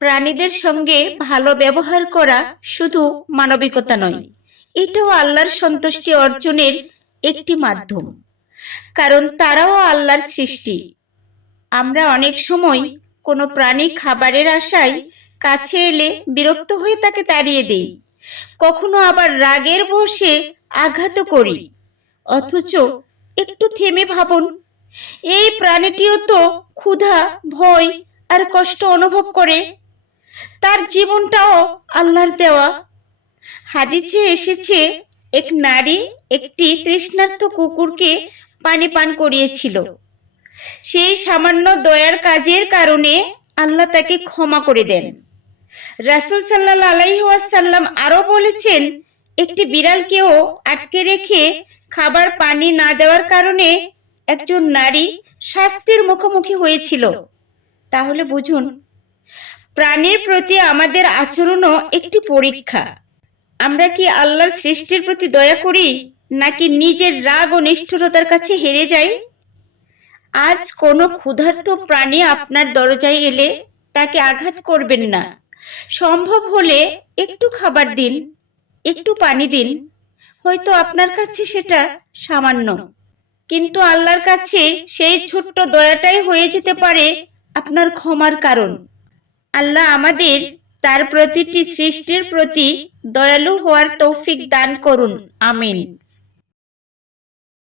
প্রাণীদের সঙ্গে ভালো ব্যবহার করা শুধু মানবিকতা নয়, এটাও আল্লাহর সন্তুষ্টি অর্জনের একটি মাধ্যম। কারণ তারাও আল্লাহর সৃষ্টি। আমরা অনেক সময় কোনো প্রাণী খাবারের আশায় কাছে এলে বিরক্ত হয়ে তাকে তাড়িয়ে দিই, কখনো আবার রাগের বশে আঘাত করি। অথচ একটু থেমে ভাবুন, এই প্রাণীটিও তো ক্ষুধা, ভয় আর কষ্ট অনুভব করে। তার জীবনটাও আল্লাহর দেওয়া। হাদিসে এসেছে, এক নারী একটি তৃষ্ণার্ত কুকুরকে পানি পান করিয়েছিল। সেই সামান্য দয়ার কাজের কারণে আল্লাহ তাকে ক্ষমা করে দেন। রাসূল সাল্লাল্লাহু আলাইহি ওয়াসাল্লাম আরো বলেছেন, একটি বিড়ালকেও আটকে রেখে খাবার পানি না দেওয়ার কারণে একজন নারী শাস্তির মুখোমুখি হয়েছিল। তাহলে বুঝুন, প্রাণীর প্রতি আমাদের আচরণও একটি পরীক্ষা। আমরা কি আল্লাহর সৃষ্টির প্রতি দয়া করি, নাকি নিজের রাগ ও নিষ্ঠুরতার কাছে হেরে যাই? আজ কোনো ক্ষুধার্ত প্রাণী আপনার দরজায় এলে তাকে আঘাত করবেন না। সম্ভব হলে একটু খাবার দিন, একটু পানি দিন। হয়তো আপনার কাছে সেটা সামান্য, কিন্তু আল্লাহর কাছে সেই ছোট্ট দয়াটাই হয়ে যেতে পারে আপনার ক্ষমার কারণ। আল্লাহ আমাদের তার প্রতিটি সৃষ্টির প্রতি দয়ালু হওয়ার তৌফিক দান করুন। আমিন।